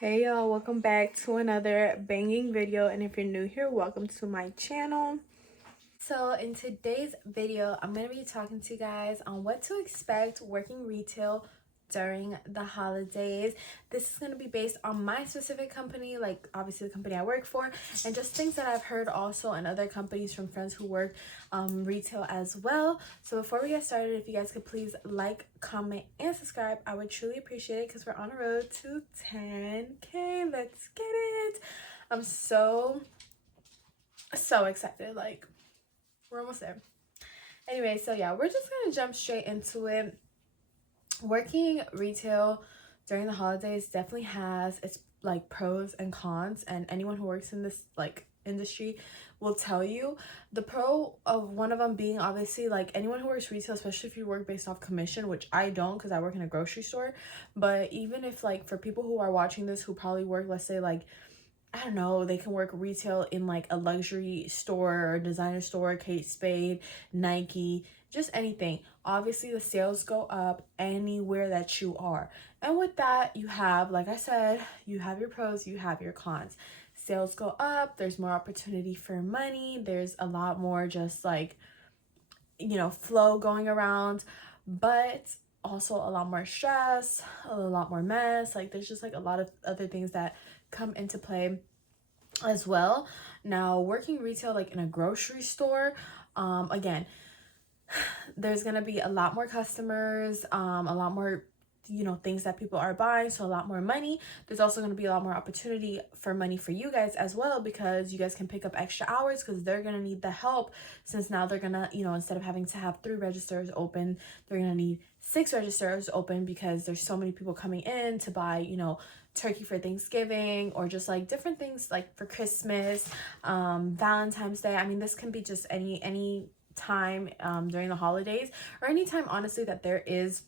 Hey y'all, welcome back to another banging video, and if you're new here, welcome to my channel. So in today's video, I'm going to be talking to you guys on what to expect working retail during the holidays. This is going to be based on my specific company, like obviously the company I work for, and just things that I've heard also in other companies from friends who work retail as well. So before we get started, if you guys could please like, comment, and subscribe, I would truly appreciate it because we're on the road to 10K. Let's get it. I'm so excited. Like, we're almost there. Anyway, so yeah, we're just gonna jump straight into it. Working retail during the holidays definitely has its like pros and cons, and anyone who works in this like industry will tell you. The pro of one of them being obviously like anyone who works retail, especially if you work based off commission, which I don't because I work in a grocery store, but even if like for people who are watching this who probably work, let's say like I don't know, they can work retail in like a luxury store or designer store, Kate Spade, Nike, just anything. Obviously, the sales go up anywhere that you are. And with that, you have, like I said, you have your pros, you have your cons. Sales go up, there's more opportunity for money, there's a lot more just like, flow going around, but also a lot more stress, a lot more mess. Like, there's just like a lot of other things that come into play as well. Now, working retail like in a grocery store, again, there's gonna be a lot more customers, a lot more things that people are buying, so a lot more money. There's also going to be a lot more opportunity for money for you guys as well, because you guys can pick up extra hours because they're going to need the help, since now they're going to, instead of having to have 3 registers open, they're going to need 6 registers open because there's so many people coming in to buy, turkey for Thanksgiving, or just like different things like for Christmas, Valentine's Day. I mean, this can be just any time during the holidays, or any time honestly that there is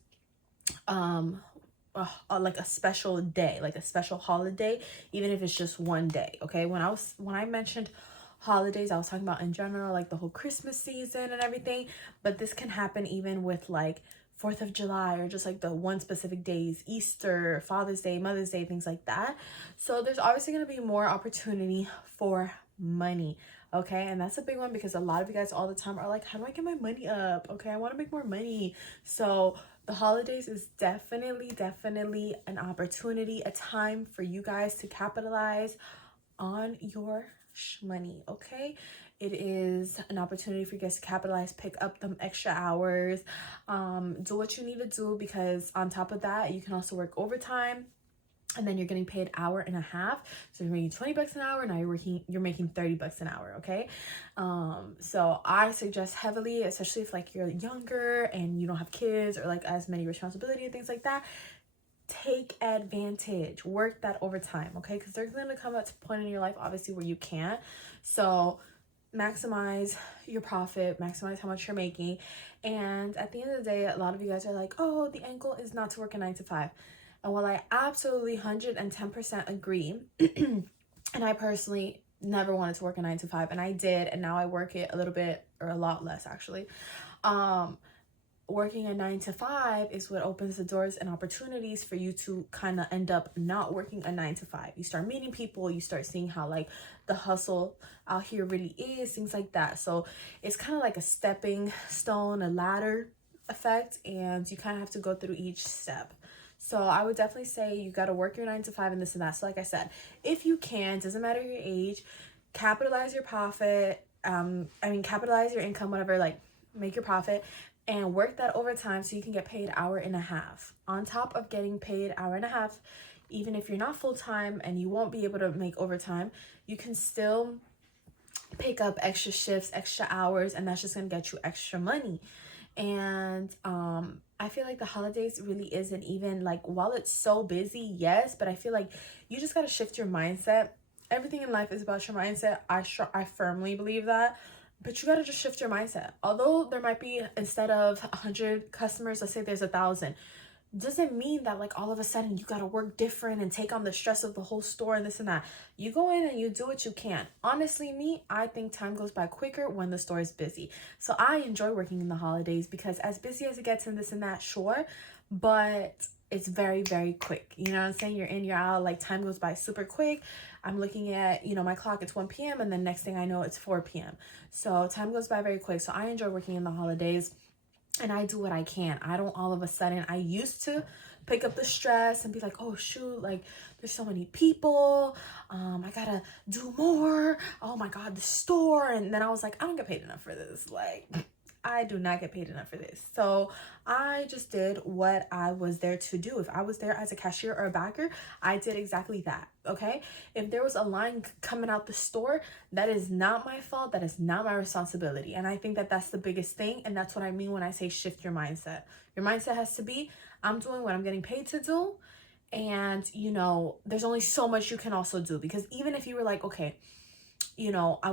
like a special day, like a special holiday, even if it's just one day. Okay, when I mentioned holidays, I was talking about in general, like the whole Christmas season and everything, but this can happen even with like 4th of July, or just like the one specific days, Easter, Father's Day, Mother's Day, things like that. So there's obviously going to be more opportunity for money. Okay, and that's a big one because a lot of you guys all the time are like, how do I get my money up? Okay, I want to make more money. So the holidays is definitely an opportunity, a time for you guys to capitalize on your money. Okay, it is an opportunity for you guys to capitalize, pick up them extra hours, do what you need to do, because on top of that, you can also work overtime, and then you're getting paid hour and a half. So you're making 20 bucks an hour. Now you're making 30 bucks an hour. Okay. So I suggest heavily, especially if like you're younger and you don't have kids or like as many responsibility and things like that, take advantage, work that overtime. Okay. Because there's going to come a point in your life, obviously, where you can't. So maximize your profit, maximize how much you're making. And at the end of the day, a lot of you guys are like, oh, the end goal is not to work a 9 to 5. And while I absolutely 110% agree, and I personally never wanted to work a 9 to 5, and I did, and now I work it a little bit, or a lot less actually. Working a 9 to 5 is what opens the doors and opportunities for you to kind of end up not working a 9 to 5. You start meeting people, you start seeing how like the hustle out here really is, things like that. So it's kind of like a stepping stone, a ladder effect, and you kind of have to go through each step. So I would definitely say you got to work your 9 to 5 and this and that. So like I said, if you can, doesn't matter your age, capitalize your profit. Capitalize your income, whatever, like make your profit and work that overtime so you can get paid hour and a half. On top of getting paid hour and a half, even if you're not full-time and you won't be able to make overtime, you can still pick up extra shifts, extra hours, and that's just going to get you extra money. And I feel like the holidays really isn't even like, while it's so busy, yes, but I feel like you just got to shift your mindset. Everything in life is about your mindset. I firmly believe that, but you got to just shift your mindset. Although there might be, instead of 100 customers, let's say there's 1,000, doesn't mean that like all of a sudden you got to work different and take on the stress of the whole store and this and that. You go in and you do what you can. Honestly, I think time goes by quicker when the store is busy. So I enjoy working in the holidays because as busy as it gets and this and that, sure, but it's very, very quick. You know what I'm saying? You're in, you're out. Like, time goes by super quick. I'm looking at, you know, my clock, it's 1 p.m. and then next thing I know, it's 4 p.m. So time goes by very quick. So I enjoy working in the holidays, and I do what I can. I don't all of a sudden, I used to pick up the stress and be like, oh shoot, like there's so many people. I gotta do more. Oh my God, the store. And then I was like, I don't get paid enough for this. Like, I do not get paid enough for this. So I just did what I was there to do. If I was there as a cashier or a backer, I did exactly that. Okay. If there was a line coming out the store, that is not my fault. That is not my responsibility. And I think that that's the biggest thing. And that's what I mean when I say shift your mindset. Your mindset has to be, I'm doing what I'm getting paid to do. And, you know, there's only so much you can also do, because even if you were like, okay, you know, I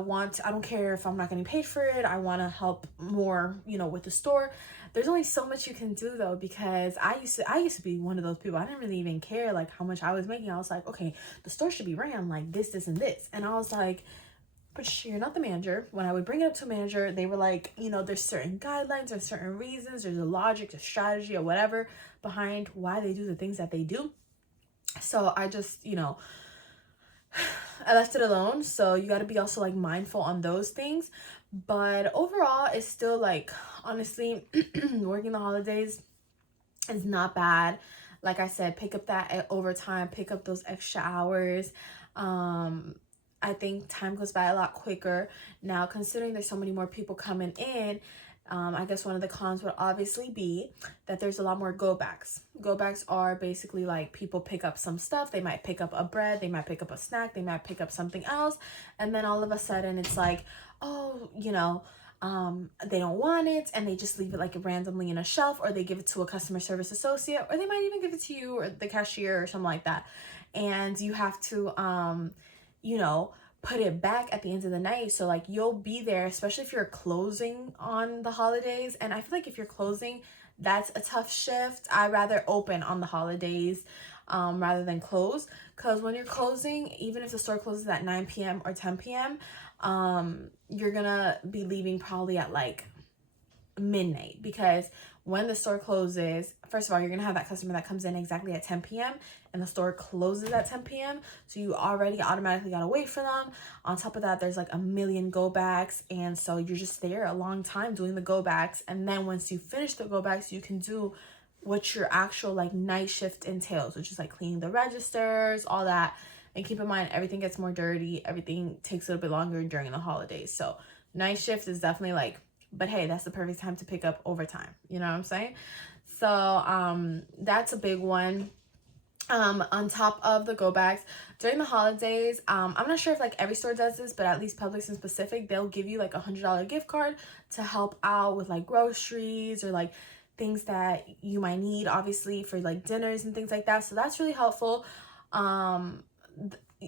don't care if I'm not getting paid for it. I want to help more, you know, with the store. There's only so much you can do though, because I used to be one of those people. I didn't really even care like how much I was making. I was like, okay, the store should be ran like this, and this. And I was like, but you're not the manager. When I would bring it up to a manager, they were like, you know, there's certain guidelines, there's certain reasons, there's a logic, a strategy, or whatever behind why they do the things that they do. So I just, you know, I left it alone. So you got to be also like mindful on those things. But overall, it's still like, honestly, working the holidays is not bad. Like I said, pick up that overtime, pick up those extra hours. I think time goes by a lot quicker. Now, considering there's so many more people coming in, I guess one of the cons would obviously be that there's a lot more go backs. Go backs are basically like people pick up some stuff. They might pick up a bread, they might pick up a snack, they might pick up something else. And then all of a sudden it's like, oh, you know, they don't want it, and they just leave it like randomly in a shelf, or they give it to a customer service associate, or they might even give it to you or the cashier or something like that. And you have to, you know, put it back at the end of the night. So like you'll be there, especially if you're closing on the holidays. And I feel like if you're closing, that's a tough shift. I'd rather open on the holidays rather than close, because when you're closing, even if the store closes at 9 p.m. or 10 p.m., you're gonna be leaving probably at like midnight, because when the store closes, first of all, you're gonna have that customer that comes in exactly at 10 p.m. and the store closes at 10 p.m. So you already automatically gotta wait for them. On top of that, there's like a million go backs, and so you're just there a long time doing the go backs. And then once you finish the go backs, you can do what your actual like night shift entails, which is like cleaning the registers, all that. And keep in mind, everything gets more dirty, everything takes a little bit longer during the holidays. So night shift is definitely like, but hey, that's the perfect time to pick up overtime. You know what I'm saying? So that's a big one. On top of the go backs during the holidays, I'm not sure if like every store does this, but at least Publix in specific, they'll give you like $100 gift card to help out with like groceries or like things that you might need, obviously, for like dinners and things like that. So that's really helpful.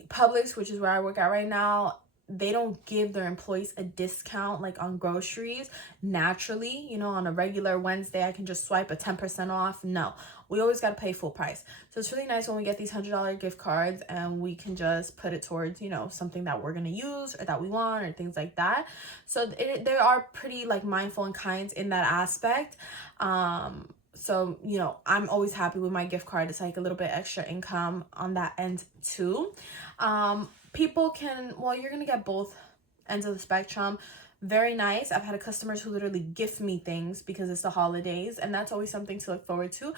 Publix, which is where I work at right now, they don't give their employees a discount like on groceries naturally. You know, on a regular Wednesday, I can just swipe a 10% off. No, we always got to pay full price. So it's really nice when we get these $100 gift cards and we can just put it towards, you know, something that we're going to use or that we want or things like that. So they are pretty like mindful and kind in that aspect. So, you know, I'm always happy with my gift card. It's like a little bit extra income on that end too. People can, well, you're going to get both ends of the spectrum. Very nice. I've had customers who literally gift me things because it's the holidays, and that's always something to look forward to.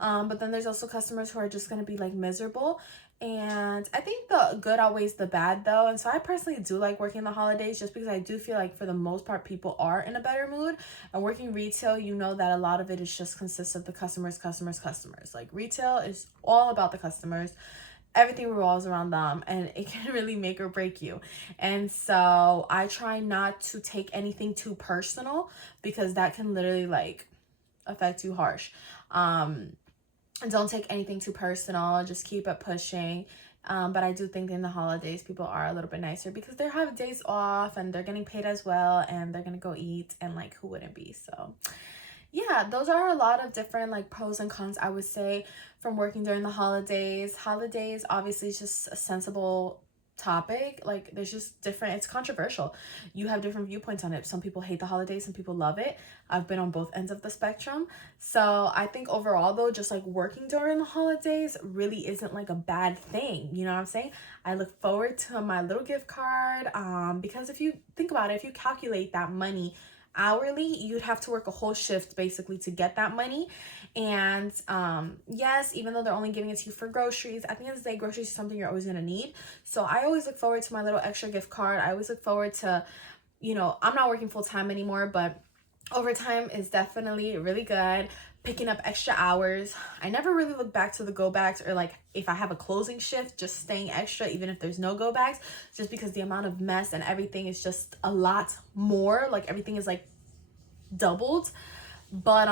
But then there's also customers who are just going to be like miserable. And I think the good outweighs the bad though. And so I personally do like working the holidays, just because I do feel like for the most part, people are in a better mood. And working retail, you know that a lot of it is just consists of the customers. Like retail is all about the customers. Everything revolves around them, and it can really make or break you. And so I try not to take anything too personal, because that can literally like affect you harsh. Don't take anything too personal. Just keep it pushing. But I do think in the holidays, people are a little bit nicer because they're having days off and they're getting paid as well, and they're gonna go eat, and like who wouldn't be? So yeah, those are a lot of different like pros and cons, I would say, from working during the holidays. Holidays obviously is just a sensible topic. Like, there's just different, it's controversial. You have different viewpoints on it. Some people hate the holidays, some people love it. I've been on both ends of the spectrum. So I think overall though, just like working during the holidays really isn't like a bad thing, you know what I'm saying? I look forward to my little gift card, because if you think about it, if you calculate that money hourly, you'd have to work a whole shift basically to get that money. And yes, even though they're only giving it to you for groceries, at the end of the day, groceries is something you're always going to need. So I always look forward to my little extra gift card. I always look forward to, you know, I'm not working full time anymore, but overtime is definitely really good. Picking up extra hours. I never really look back to the go backs, or like if I have a closing shift, just staying extra even if there's no go backs, just because the amount of mess and everything is just a lot more. Like everything is like doubled. But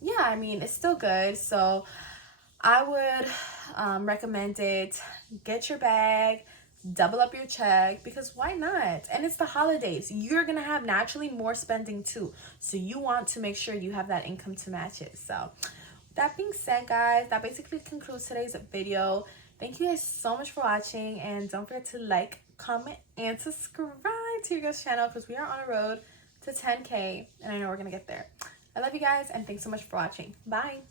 yeah, I mean, it's still good. So I would recommend it. Get your bag, double up your check, because why not? And it's the holidays. You're gonna have naturally more spending too, so you want to make sure you have that income to match it. So that being said, guys, that basically concludes today's video. Thank you guys so much for watching, and don't forget to like, comment, and subscribe to your guys' channel, because we are on a road to 10K, and I know we're gonna get there. I love you guys, and thanks so much for watching. Bye.